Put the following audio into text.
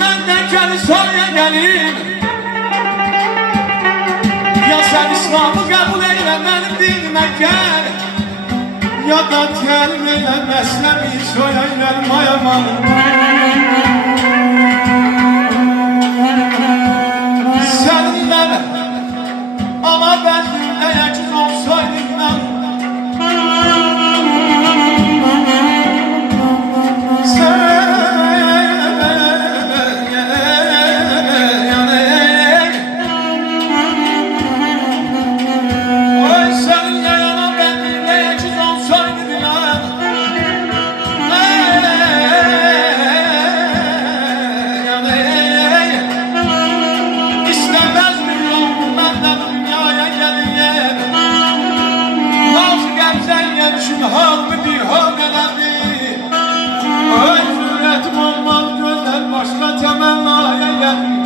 mən də gəl soya gəlim. Ya sən İslamı qəbul elə mənim dinimə gəl, ya da təlim elə məsləmi soya ilə mayamanım. Səninlə ana bəndimdə yəkin olsaydı inan, halımı bir hal elədi. Ay zürrətim olmaz gözlər başqa təmənnaya gəldi.